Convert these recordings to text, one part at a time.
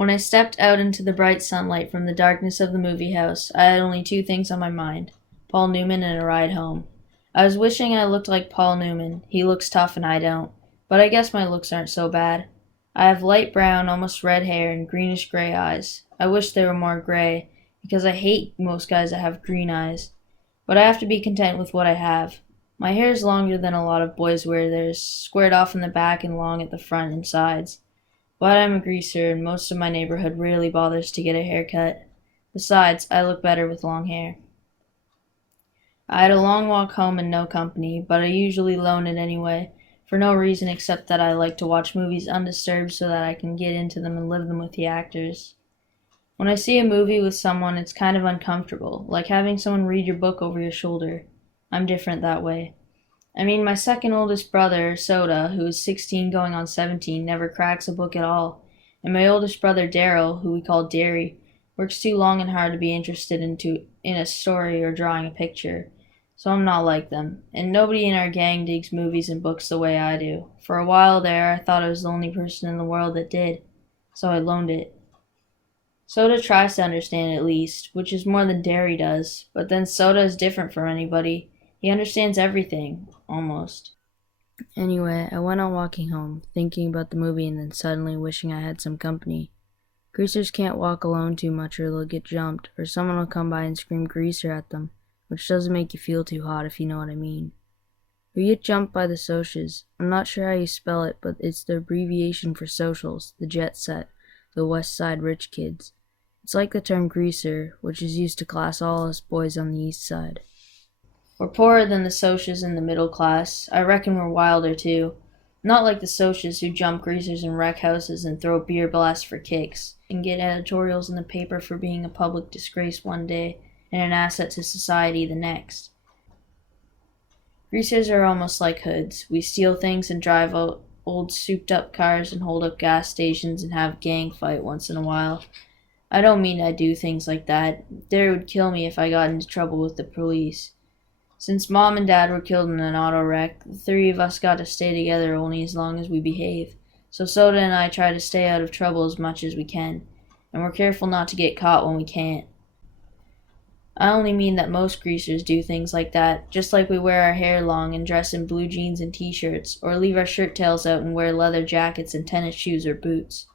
When I stepped out into the bright sunlight from the darkness of the movie house, I had only two things on my mind: Paul Newman and a ride home. I was wishing I looked like Paul Newman. He looks tough and I don't. But I guess my looks aren't so bad. I have light brown, almost red hair and greenish gray eyes. I wish they were more gray, because I hate most guys that have green eyes. But I have to be content with what I have. My hair is longer than a lot of boys wear theirs, squared off in the back and long at the front and sides. But I'm a greaser, and most of my neighborhood rarely bothers to get a haircut. Besides, I look better with long hair. I had a long walk home and no company, but I usually loan it anyway, for no reason except that I like to watch movies undisturbed so that I can get into them and live them with the actors. When I see a movie with someone, it's kind of uncomfortable, like having someone read your book over your shoulder. I'm different that way. I mean, my second oldest brother, Soda, who is 16 going on 17, never cracks a book at all. And my oldest brother, Daryl, who we call Darry, works too long and hard to be interested in a story or drawing a picture. So I'm not like them. And nobody in our gang digs movies and books the way I do. For a while there, I thought I was the only person in the world that did. So I loaned it. Soda tries to understand at least, which is more than Darry does. But then Soda is different from anybody. He understands everything, almost. Anyway, I went on walking home, thinking about the movie and then suddenly wishing I had some company. Greasers can't walk alone too much or they'll get jumped, or someone will come by and scream greaser at them, which doesn't make you feel too hot if you know what I mean. We get jumped by the Socs. I'm not sure how you spell it, but it's the abbreviation for socials, the jet set, the West Side rich kids. It's like the term greaser, which is used to class all us boys on the East Side. We're poorer than the Socs in the middle class. I reckon we're wilder too. Not like the Socs who jump greasers and wreck houses and throw beer blasts for kicks, and get editorials in the paper for being a public disgrace one day and an asset to society the next. Greasers are almost like hoods. We steal things and drive old souped up cars and hold up gas stations and have gang fight once in a while. I don't mean I do things like that. Darry would kill me if I got into trouble with the police. Since Mom and Dad were killed in an auto wreck, the three of us got to stay together only as long as we behave. So Soda and I try to stay out of trouble as much as we can, and we're careful not to get caught when we can't. I only mean that most greasers do things like that, just like we wear our hair long and dress in blue jeans and t-shirts, or leave our shirt tails out and wear leather jackets and tennis shoes or boots.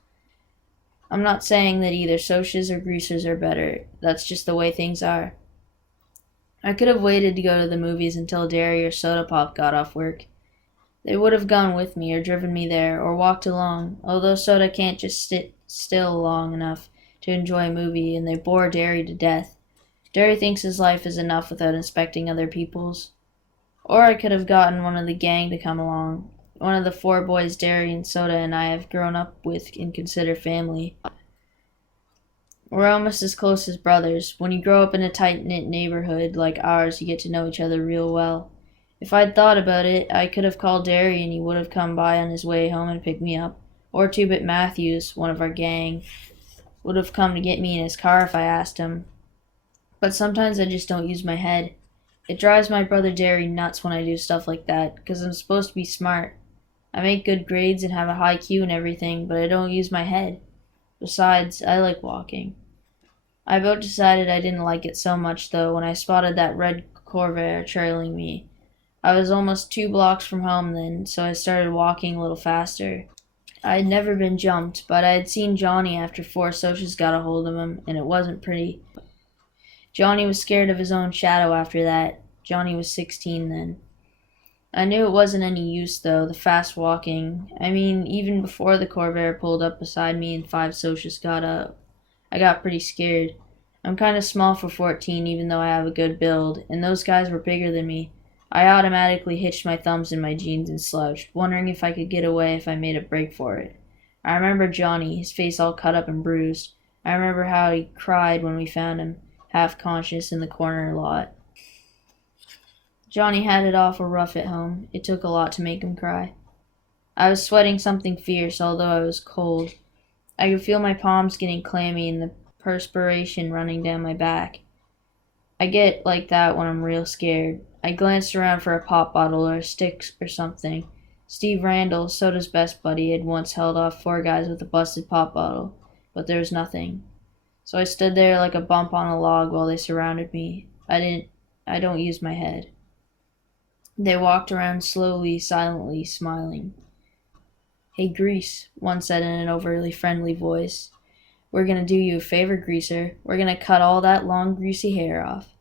I'm not saying that either Socs or greasers are better. That's just the way things are. I could have waited to go to the movies until Darry or Soda Pop got off work. They would have gone with me or driven me there or walked along, although Soda can't just sit still long enough to enjoy a movie and they bore Darry to death. Darry thinks his life is enough without inspecting other people's. Or I could have gotten one of the gang to come along, one of the four boys Darry and Soda and I have grown up with and consider family. We're almost as close as brothers. When you grow up in a tight-knit neighborhood like ours, you get to know each other real well. If I'd thought about it, I could have called Darry and he would have come by on his way home and picked me up. Or Two-Bit Matthews, one of our gang, would have come to get me in his car if I asked him. But sometimes I just don't use my head. It drives my brother Darry nuts when I do stuff like that, because I'm supposed to be smart. I make good grades and have a high Q and everything, but I don't use my head. Besides, I like walking. I about decided I didn't like it so much, though, when I spotted that red Corvair trailing me. I was almost 2 blocks from home then, so I started walking a little faster. I had never been jumped, but I had seen Johnny after 4 Socs got a hold of him, and it wasn't pretty. Johnny was scared of his own shadow after that. Johnny was 16 then. I knew it wasn't any use, though, the fast walking. I mean, even before the Corvair pulled up beside me and 5 Socs got up, I got pretty scared. I'm kind of small for 14, even though I have a good build, and those guys were bigger than me. I automatically hitched my thumbs in my jeans and slouched, wondering if I could get away if I made a break for it. I remember Johnny, his face all cut up and bruised. I remember how he cried when we found him, half conscious in the corner lot. Johnny had it awful rough at home. It took a lot to make him cry. I was sweating something fierce, although I was cold. I could feel my palms getting clammy and the perspiration running down my back. I get like that when I'm real scared. I glanced around for a pop bottle or a stick or something. Steve Randall, Soda's best buddy, had once held off 4 guys with a busted pop bottle. but there was nothing. So I stood there like a bump on a log while they surrounded me. I don't use my head. They walked around slowly, silently, smiling. "Hey, Grease," one said in an overly friendly voice. "We're gonna do you a favor, Greaser. We're gonna cut all that long, greasy hair off."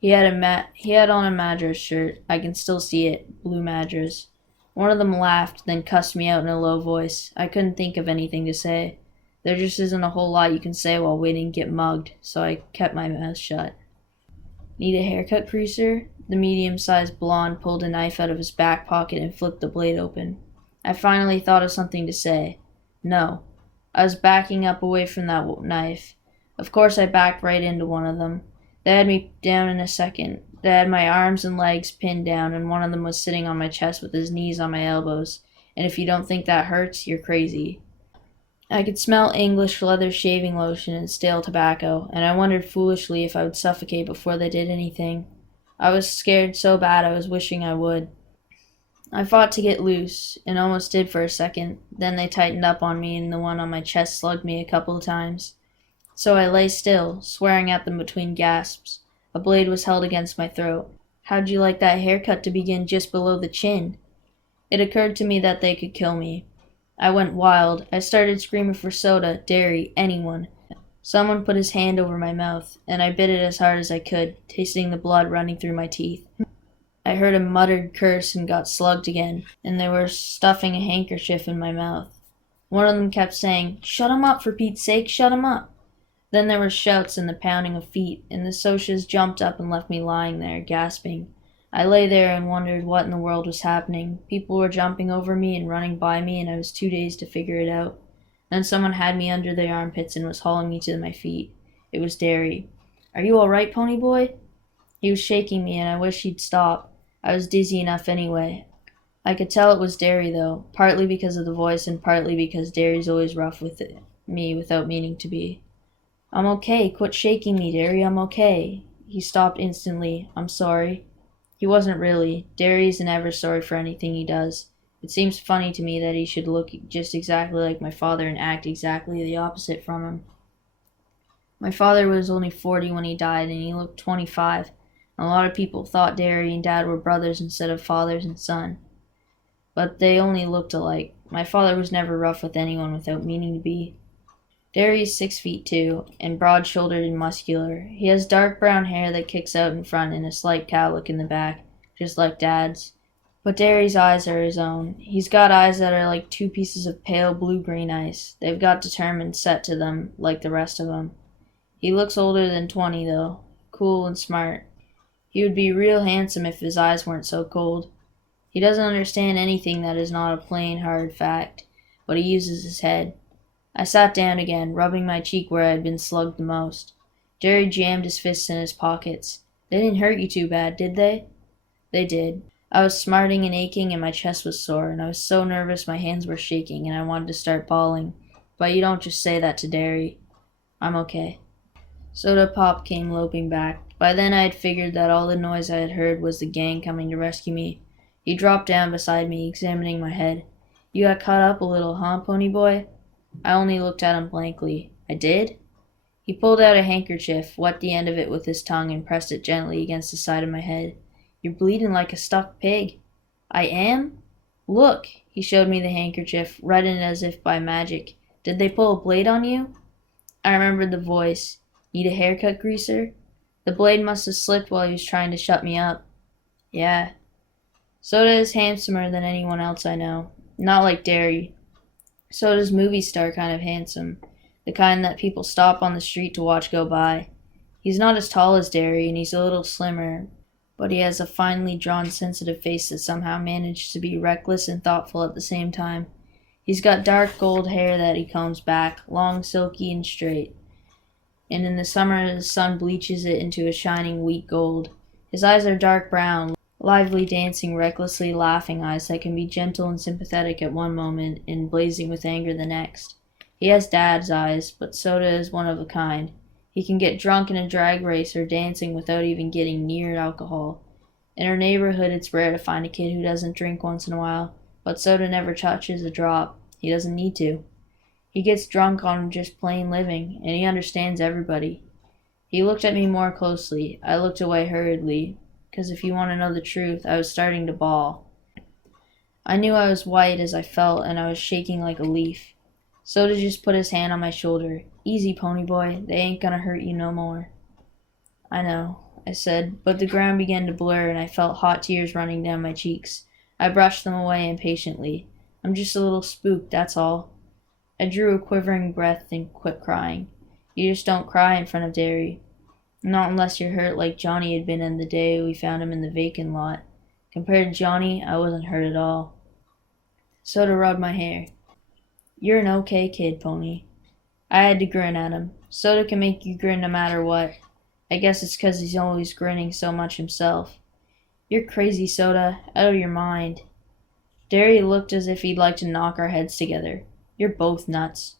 He had on a Madras shirt. I can still see it. Blue Madras. One of them laughed, then cussed me out in a low voice. I couldn't think of anything to say. There just isn't a whole lot you can say while waiting to get mugged, so I kept my mouth shut. "Need a haircut, Greaser?" The medium-sized blonde pulled a knife out of his back pocket and flipped the blade open. I finally thought of something to say. No. I was backing up away from that knife. Of course I backed right into one of them. They had me down in a second. They had my arms and legs pinned down, and one of them was sitting on my chest with his knees on my elbows. And if you don't think that hurts, you're crazy. I could smell English leather shaving lotion and stale tobacco, and I wondered foolishly if I would suffocate before they did anything. I was scared so bad I was wishing I would. I fought to get loose, and almost did for a second. Then they tightened up on me, and the one on my chest slugged me a couple of times. So I lay still, swearing at them between gasps. A blade was held against my throat. "How'd you like that haircut to begin just below the chin?" It occurred to me that they could kill me. I went wild. I started screaming for soda, Darry, anyone. Someone put his hand over my mouth, and I bit it as hard as I could, tasting the blood running through my teeth. I heard a muttered curse and got slugged again, and they were stuffing a handkerchief in my mouth. One of them kept saying, "Shut him up, for Pete's sake, shut him up." Then there were shouts and the pounding of feet, and the Socias jumped up and left me lying there, gasping. I lay there and wondered what in the world was happening. People were jumping over me and running by me, and I was too dazed to figure it out. Then someone had me under the armpits and was hauling me to my feet. It was Darry. "Are you all right, Ponyboy?" He was shaking me, and I wished he'd stop. I was dizzy enough anyway. I could tell it was Darry, though, partly because of the voice and partly because Darry's always rough with me without meaning to be. "I'm okay. Quit shaking me, Darry. I'm okay." He stopped instantly. "I'm sorry." He wasn't really. Darry isn't ever sorry for anything he does. It seems funny to me that he should look just exactly like my father and act exactly the opposite from him. My father was only 40 when he died, and he looked 25. A lot of people thought Darry and Dad were brothers instead of fathers and son. But they only looked alike. My father was never rough with anyone without meaning to be. Darry is 6'2", and broad-shouldered and muscular. He has dark brown hair that kicks out in front and a slight cowlick in the back, just like Dad's. But Darry's eyes are his own. He's got eyes that are like two pieces of pale blue-green ice. They've got determined set to them, like the rest of them. He looks older than 20, though. Cool and smart. He would be real handsome if his eyes weren't so cold. He doesn't understand anything that is not a plain, hard fact, but he uses his head. I sat down again, rubbing my cheek where I had been slugged the most. Darry jammed his fists in his pockets. "They didn't hurt you too bad, did they?" They did. I was smarting and aching, and my chest was sore, and I was so nervous my hands were shaking, and I wanted to start bawling. But you don't just say that to Darry. "I'm okay." Soda Pop came loping back. By then I had figured that all the noise I had heard was the gang coming to rescue me. He dropped down beside me, examining my head. "You got cut up a little, huh, Ponyboy?" I only looked at him blankly. "I did?" He pulled out a handkerchief, wet the end of it with his tongue, and pressed it gently against the side of my head. "You're bleeding like a stuck pig." "I am?" "Look!" He showed me the handkerchief, reddened as if by magic. "Did they pull a blade on you?" I remembered the voice. "Need a haircut, Greaser?" The blade must have slipped while he was trying to shut me up. "Yeah." Soda is handsomer than anyone else I know. Not like Darry. Soda's movie star kind of handsome. The kind that people stop on the street to watch go by. He's not as tall as Darry, and he's a little slimmer, but he has a finely drawn, sensitive face that somehow managed to be reckless and thoughtful at the same time. He's got dark gold hair that he combs back, long, silky, and straight. And in the summer the sun bleaches it into a shining wheat gold. His eyes are dark brown, lively, dancing, recklessly laughing eyes that can be gentle and sympathetic at one moment and blazing with anger the next. He has Dad's eyes, but Soda is one of a kind. He can get drunk in a drag race or dancing without even getting near alcohol. In our neighborhood it's rare to find a kid who doesn't drink once in a while, but Soda never touches a drop. He doesn't need to. He gets drunk on just plain living, and he understands everybody. He looked at me more closely. I looked away hurriedly, because if you want to know the truth, I was starting to bawl. I knew I was white as I felt, and I was shaking like a leaf. Soda just put his hand on my shoulder. "Easy, Ponyboy. They ain't gonna hurt you no more." "I know," I said, but the ground began to blur, and I felt hot tears running down my cheeks. I brushed them away impatiently. "I'm just a little spooked, that's all." I drew a quivering breath and quit crying. You just don't cry in front of Darry. Not unless you're hurt like Johnny had been in the day we found him in the vacant lot. Compared to Johnny, I wasn't hurt at all. Soda rubbed my hair. "You're an okay kid, Pony." I had to grin at him. Soda can make you grin no matter what. I guess it's 'cause he's always grinning so much himself. "You're crazy, Soda. Out of your mind." Darry looked as if he'd like to knock our heads together. "You're both nuts."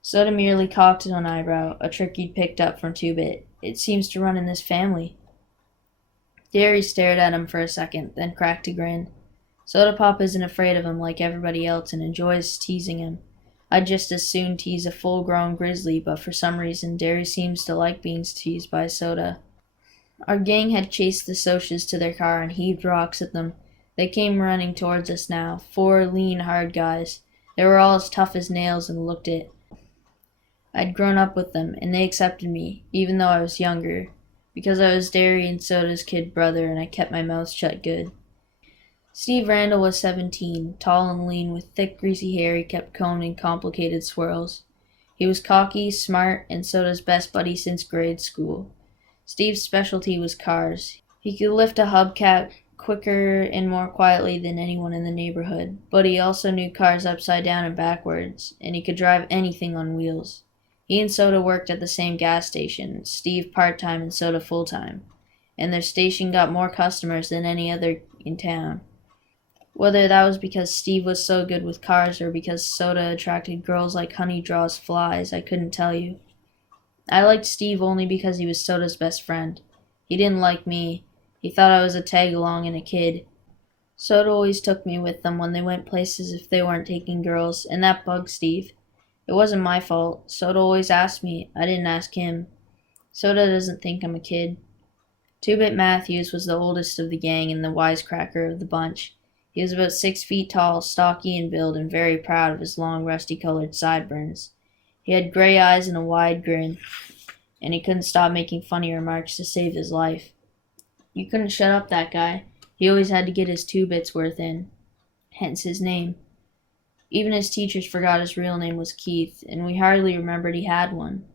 Soda merely cocked an eyebrow, a trick he'd picked up from Two-Bit. "It seems to run in this family." Darry stared at him for a second, then cracked a grin. Soda Pop isn't afraid of him like everybody else and enjoys teasing him. I'd just as soon tease a full-grown grizzly, but for some reason Darry seems to like being teased by Soda. Our gang had chased the Socs to their car and heaved rocks at them. They came running towards us now, 4 lean, hard guys. They were all as tough as nails and looked it. I'd grown up with them, and they accepted me, even though I was younger, because I was Darry and Soda's kid brother, and I kept my mouth shut good. Steve Randall was 17, tall and lean, with thick, greasy hair he kept combed in complicated swirls. He was cocky, smart, and Soda's best buddy since grade school. Steve's specialty was cars. He could lift a hubcap quicker and more quietly than anyone in the neighborhood, but he also knew cars upside down and backwards, and he could drive anything on wheels. He and Soda worked at the same gas station, Steve part-time and Soda full-time, and their station got more customers than any other in town. Whether that was because Steve was so good with cars or because Soda attracted girls like honey draws flies, I couldn't tell you. I liked Steve only because he was Soda's best friend. He didn't like me. He thought I was a tag-along and a kid. Soda always took me with them when they went places if they weren't taking girls, and that bugged Steve. It wasn't my fault. Soda always asked me. I didn't ask him. Soda doesn't think I'm a kid. Two-Bit Matthews was the oldest of the gang and the wisecracker of the bunch. He was about 6 feet tall, stocky in build, and very proud of his long, rusty-colored sideburns. He had gray eyes and a wide grin, and he couldn't stop making funny remarks to save his life. You couldn't shut up that guy. He always had to get his 2 bits worth in, hence his name. Even his teachers forgot his real name was Keith, and we hardly remembered he had one.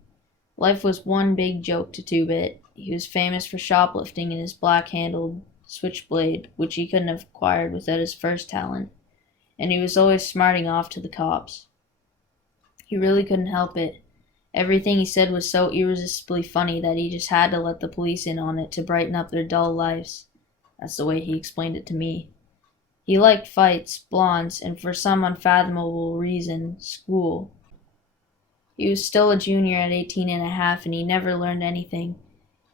Life was one big joke to Two-Bit. He was famous for shoplifting in his black-handled switchblade, which he couldn't have acquired without his first talent, and he was always smarting off to the cops. He really couldn't help it. Everything he said was so irresistibly funny that he just had to let the police in on it to brighten up their dull lives. That's the way he explained it to me. He liked fights, blondes, and for some unfathomable reason, school. He was still a junior at 18 and a half, and he never learned anything.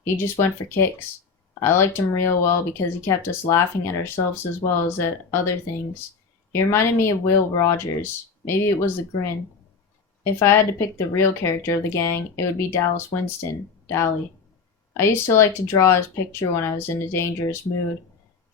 He just went for kicks. I liked him real well because he kept us laughing at ourselves as well as at other things. He reminded me of Will Rogers. Maybe it was the grin. If I had to pick the real character of the gang, it would be Dallas Winston, Dally. I used to like to draw his picture when I was in a dangerous mood,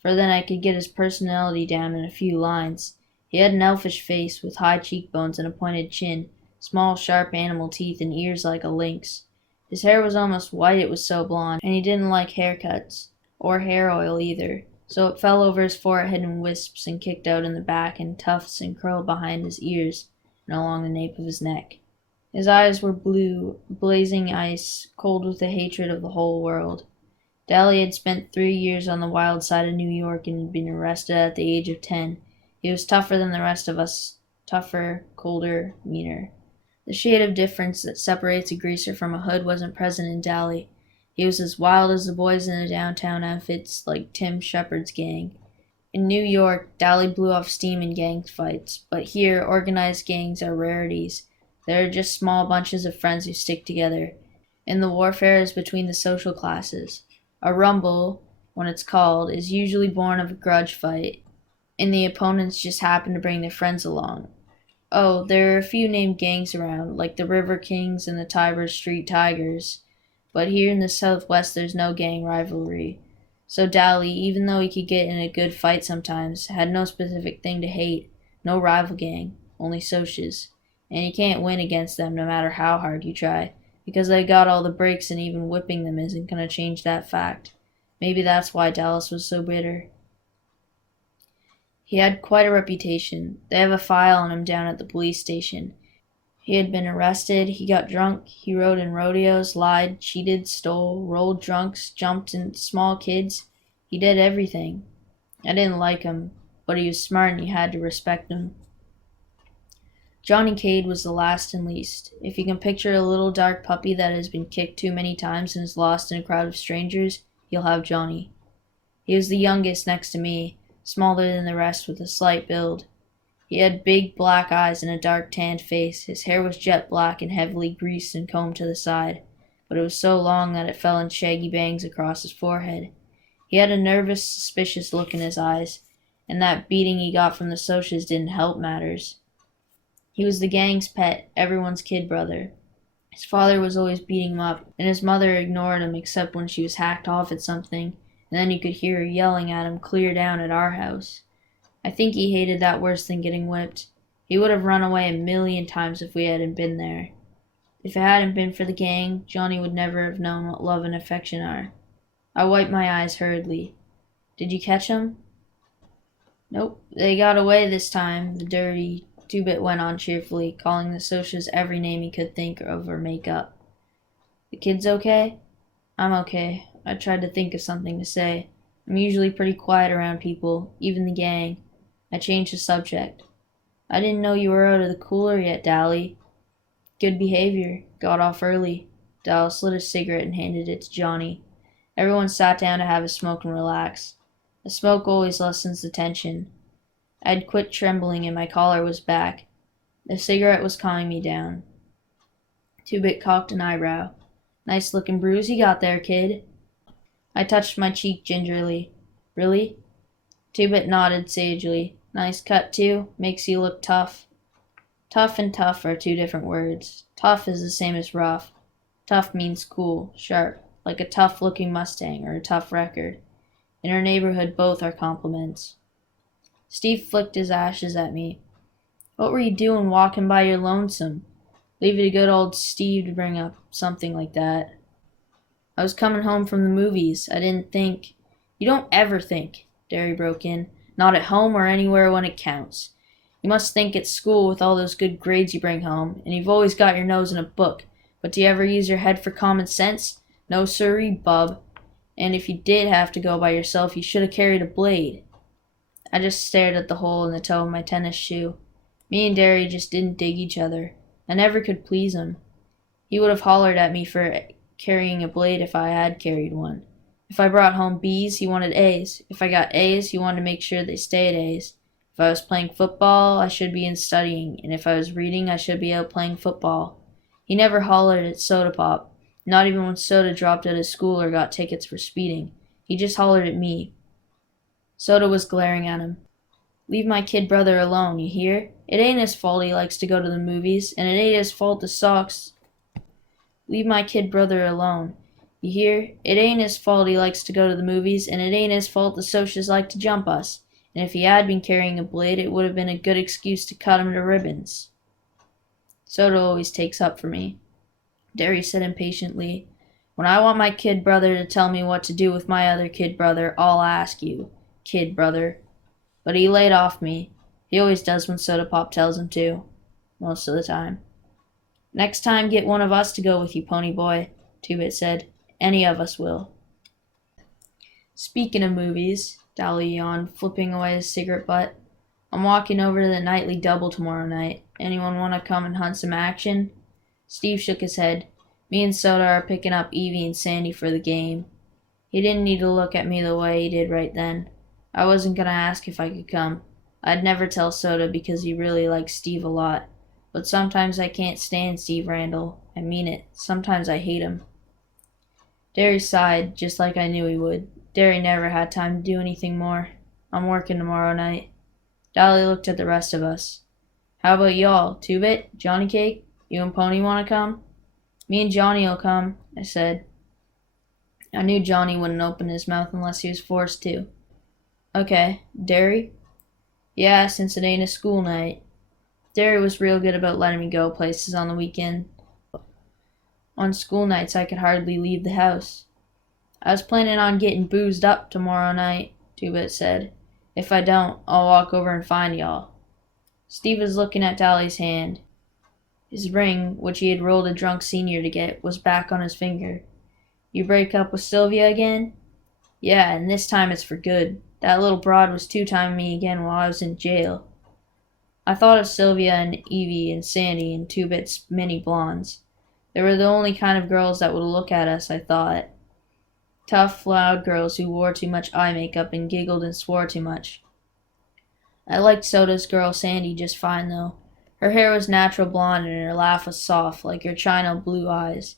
for then I could get his personality down in a few lines. He had an elfish face with high cheekbones and a pointed chin, small sharp animal teeth and ears like a lynx. His hair was almost white, it was so blonde, and he didn't like haircuts, or hair oil either, so it fell over his forehead in wisps and kicked out in the back in tufts and curled behind his ears and along the nape of his neck. His eyes were blue, blazing ice, cold with the hatred of the whole world. Dally had spent 3 years on the wild side of New York and had been arrested at the age of 10. He was tougher than the rest of us, tougher, colder, meaner. The shade of difference that separates a greaser from a hood wasn't present in Dally. He was as wild as the boys in the downtown outfits like Tim Shepard's gang. In New York, Dally blew off steam in gang fights, but here organized gangs are rarities. There are just small bunches of friends who stick together, and the warfare is between the social classes. A rumble, when it's called, is usually born of a grudge fight, and the opponents just happen to bring their friends along. Oh, there are a few named gangs around, like the River Kings and the Tiber Street Tigers. But here in the Southwest, there's no gang rivalry. So Dally, even though he could get in a good fight sometimes, had no specific thing to hate, no rival gang, only Socs. And you can't win against them no matter how hard you try, because they got all the breaks and even whipping them isn't going to change that fact. Maybe that's why Dallas was so bitter. He had quite a reputation. They have a file on him down at the police station. He had been arrested, he got drunk, he rode in rodeos, lied, cheated, stole, rolled drunks, jumped in small kids. He did everything. I didn't like him, but he was smart and you had to respect him. Johnny Cade was the last and least. If you can picture a little dark puppy that has been kicked too many times and is lost in a crowd of strangers, you'll have Johnny. He was the youngest next to me, smaller than the rest with a slight build. He had big black eyes and a dark tanned face. His hair was jet black and heavily greased and combed to the side, but it was so long that it fell in shaggy bangs across his forehead. He had a nervous, suspicious look in his eyes, and that beating he got from the Socs didn't help matters. He was the gang's pet, everyone's kid brother. His father was always beating him up, and his mother ignored him except when she was hacked off at something, and then you could hear her yelling at him clear down at our house. I think he hated that worse than getting whipped. He would have run away 1,000,000 times if we hadn't been there. If it hadn't been for the gang, Johnny would never have known what love and affection are. I wiped my eyes hurriedly. Did you catch them? Nope, they got away this time, the dirty two-bit went on cheerfully, calling the Socs every name he could think of or make up. The kids okay? I'm okay. I tried to think of something to say. I'm usually pretty quiet around people, even the gang. I changed the subject. I didn't know you were out of the cooler yet, Dally. Good behavior. Got off early. Dallas lit a cigarette and handed it to Johnny. Everyone sat down to have a smoke and relax. A smoke always lessens the tension. I had quit trembling and my collar was back. The cigarette was calming me down. Two-Bit cocked an eyebrow. Nice looking bruise you got there, kid. I touched my cheek gingerly. Really? Two-Bit nodded sagely. Nice cut, too. Makes you look tough. Tough and tough are two different words. Tough is the same as rough. Tough means cool, sharp, like a tough-looking Mustang or a tough record. In our neighborhood, both are compliments. Steve flicked his ashes at me. What were you doing walking by your lonesome? Leave it to good old Steve to bring up something like that. I was coming home from the movies. I didn't think. You don't ever think, Darry broke in. Not at home or anywhere when it counts. You must think at school with all those good grades you bring home, and you've always got your nose in a book. But do you ever use your head for common sense? No siree, bub. And if you did have to go by yourself, you should have carried a blade. I just stared at the hole in the toe of my tennis shoe. Me and Darry just didn't dig each other. I never could please him. He would have hollered at me for carrying a blade if I had carried one. If I brought home B's, he wanted A's. If I got A's, he wanted to make sure they stayed A's. If I was playing football, I should be in studying, and if I was reading, I should be out playing football. He never hollered at Soda Pop, not even when Soda dropped out of school or got tickets for speeding. He just hollered at me. Soda was glaring at him. Leave my kid brother alone, you hear? It ain't his fault he likes to go to the movies, and it ain't his fault the Socs. Leave my kid brother alone. You hear? It ain't his fault he likes to go to the movies, and it ain't his fault the Socs like to jump us. And if he had been carrying a blade, it would have been a good excuse to cut him to ribbons. Soda always takes up for me. Darry said impatiently, When I want my kid brother to tell me what to do with my other kid brother, I'll ask you, kid brother. But he laid off me. He always does when Soda Pop tells him to. Most of the time. Next time, get one of us to go with you, Ponyboy, Two-Bit said. Any of us will. Speaking of movies, Dally yawned, flipping away his cigarette butt. I'm walking over to the nightly double tomorrow night. Anyone want to come and hunt some action? Steve shook his head. Me and Soda are picking up Evie and Sandy for the game. He didn't need to look at me the way he did right then. I wasn't going to ask if I could come. I'd never tell Soda because he really likes Steve a lot. But sometimes I can't stand Steve Randall. I mean it. Sometimes I hate him. Darry sighed, just like I knew he would. Darry never had time to do anything more. I'm working tomorrow night. Dolly looked at the rest of us. How about y'all? Two-Bit? Johnny Cake? You and Pony want to come? Me and Johnny'll come, I said. I knew Johnny wouldn't open his mouth unless he was forced to. Okay. Darry? Yeah, since it ain't a school night. Darry was real good about letting me go places on the weekend. On school nights, I could hardly leave the house. I was planning on getting boozed up tomorrow night, Two-Bit said. If I don't, I'll walk over and find y'all. Steve was looking at Dolly's hand. His ring, which he had rolled a drunk senior to get, was back on his finger. You break up with Sylvia again? Yeah, and this time it's for good. That little broad was two-timing me again while I was in jail. I thought of Sylvia and Evie and Sandy and Two-Bit's mini blondes. They were the only kind of girls that would look at us, I thought. Tough, loud girls who wore too much eye makeup and giggled and swore too much. I liked Soda's girl Sandy just fine, though. Her hair was natural blonde and her laugh was soft, like her china blue eyes.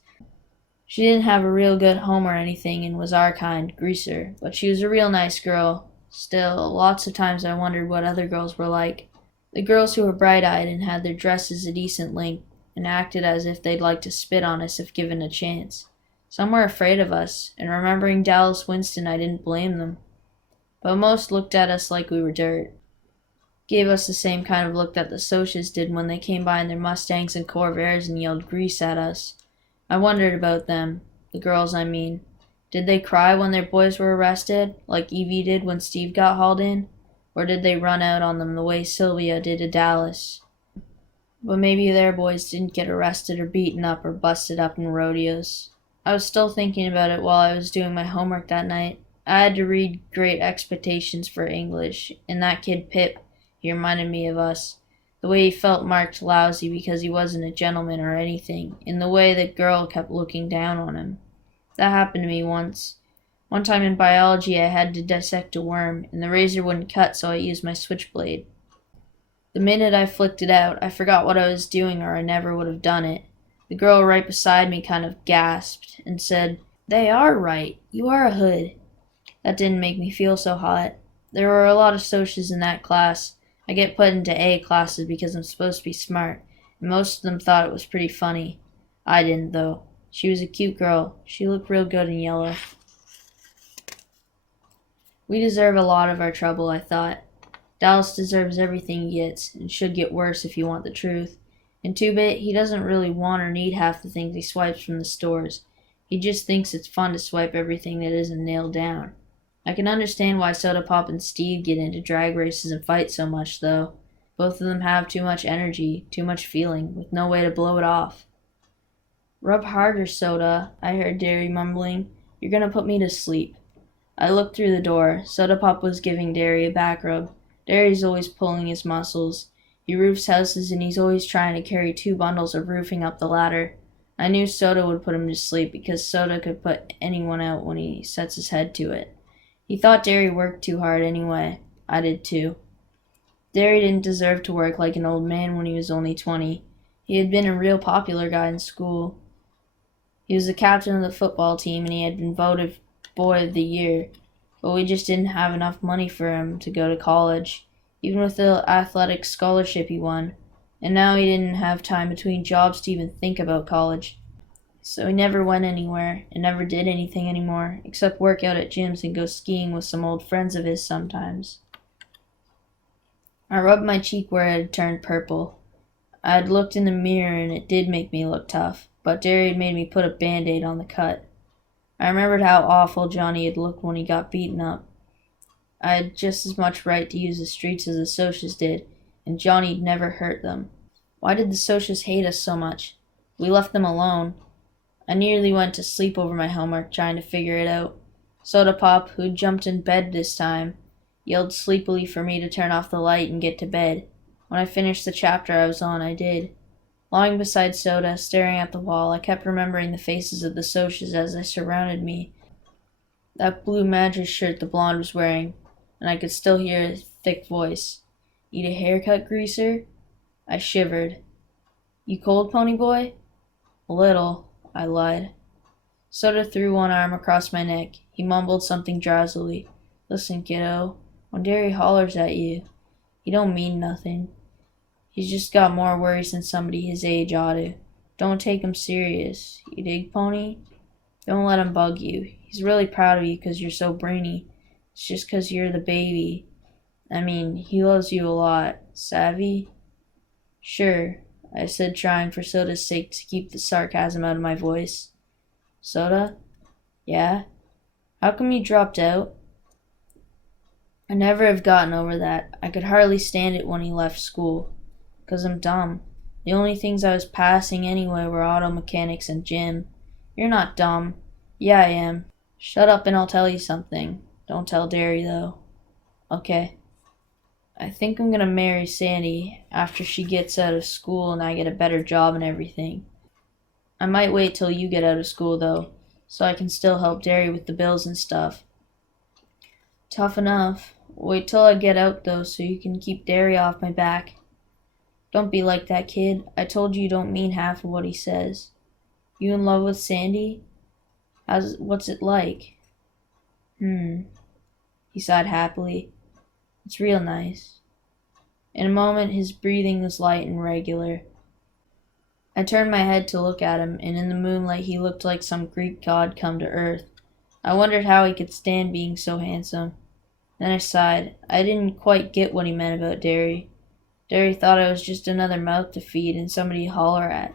She didn't have a real good home or anything and was our kind, greaser, but she was a real nice girl. Still, lots of times I wondered what other girls were like. The girls who were bright-eyed and had their dresses a decent length and acted as if they'd like to spit on us if given a chance. Some were afraid of us, and remembering Dallas Winston, I didn't blame them. But most looked at us like we were dirt. Gave us the same kind of look that the Socs did when they came by in their Mustangs and Corvairs and yelled grease at us. I wondered about them, the girls I mean. Did they cry when their boys were arrested, like Evie did when Steve got hauled in? Or did they run out on them the way Sylvia did to Dallas? But maybe their boys didn't get arrested or beaten up or busted up in rodeos. I was still thinking about it while I was doing my homework that night. I had to read Great Expectations for English, and that kid Pip, he reminded me of us. The way he felt marked lousy because he wasn't a gentleman or anything, and the way the girl kept looking down on him. That happened to me once. One time in biology I had to dissect a worm, and the razor wouldn't cut, so I used my switchblade. The minute I flicked it out, I forgot what I was doing or I never would have done it. The girl right beside me kind of gasped and said, "They are right. You are a hood." That didn't make me feel so hot. There were a lot of Socs in that class. I get put into A classes because I'm supposed to be smart, and most of them thought it was pretty funny. I didn't, though. She was a cute girl. She looked real good in yellow. We deserve a lot of our trouble, I thought. Dallas deserves everything he gets, and should get worse if you want the truth. And Two-Bit, he doesn't really want or need half the things he swipes from the stores. He just thinks it's fun to swipe everything that isn't nailed down. I can understand why Soda Pop and Steve get into drag races and fight so much, though. Both of them have too much energy, too much feeling, with no way to blow it off. "Rub harder, Soda," I heard Darry mumbling. "You're gonna put me to sleep." I looked through the door. Soda Pop was giving Darry a back rub. Darry's always pulling his muscles. He roofs houses and he's always trying to carry 2 bundles of roofing up the ladder. I knew Soda would put him to sleep because Soda could put anyone out when he sets his head to it. He thought Darry worked too hard anyway. I did too. Darry didn't deserve to work like an old man when he was only 20. He had been a real popular guy in school. He was the captain of the football team and he had been voted Boy of the Year, but we just didn't have enough money for him to go to college, even with the athletic scholarship he won. And now he didn't have time between jobs to even think about college. So he never went anywhere and never did anything anymore, except work out at gyms and go skiing with some old friends of his sometimes. I rubbed my cheek where it had turned purple. I had looked in the mirror and it did make me look tough, but Darry had made me put a band-aid on the cut. I remembered how awful Johnny had looked when he got beaten up. I had just as much right to use the streets as the Socs did, and Johnny'd never hurt them. Why did the Socs hate us so much? We left them alone. I nearly went to sleep over my homework trying to figure it out. Soda Pop, who'd jumped in bed this time, yelled sleepily for me to turn off the light and get to bed. When I finished the chapter I was on, I did. Lying beside Soda, staring at the wall, I kept remembering the faces of the Socs as they surrounded me. That blue Madras shirt the blonde was wearing, and I could still hear a thick voice. "Need a haircut, greaser?" I shivered. "You cold, Ponyboy?" "A little," I lied. Soda threw one arm across my neck. He mumbled something drowsily. "Listen, kiddo, when Darry hollers at you, he don't mean nothing. He's just got more worries than somebody his age ought to. Don't take him serious. You dig, Pony? Don't let him bug you. He's really proud of you 'cause you're so brainy. It's just 'cause you're the baby. I mean, he loves you a lot. Savvy? Sure, I said, trying for Soda's sake to keep the sarcasm out of my voice. Soda? Yeah? How come you dropped out? I never have gotten over that. I could hardly stand it when he left school. 'Cause I'm dumb. The only things I was passing anyway were auto mechanics and gym. You're not dumb. Yeah, I am. Shut up and I'll tell you something. Don't tell Darry, though. Okay. I think I'm gonna marry Sandy after she gets out of school and I get a better job and everything. I might wait till you get out of school, though, so I can still help Darry with the bills and stuff. Tough enough. Wait till I get out, though, so you can keep Darry off my back. Don't be like that, kid. I told you don't mean half of what he says. You in love with Sandy? What's it like? He sighed happily. It's real nice. In a moment his breathing was light and regular. I turned my head to look at him, and in the moonlight he looked like some Greek god come to earth. I wondered how he could stand being so handsome. Then I sighed. I didn't quite get what he meant about Darry. Darry thought I was just another mouth to feed and somebody to holler at.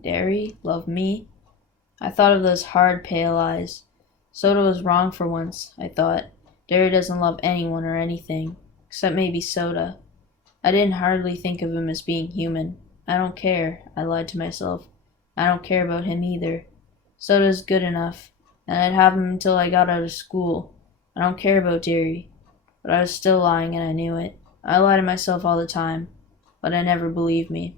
Darry? Love me? I thought of those hard, pale eyes. Soda was wrong for once, I thought. Darry doesn't love anyone or anything, except maybe Soda. I didn't hardly think of him as being human. I don't care, I lied to myself. I don't care about him either. Soda's good enough, and I'd have him until I got out of school. I don't care about Darry. But I was still lying and I knew it. I lie to myself all the time, but I never believed me.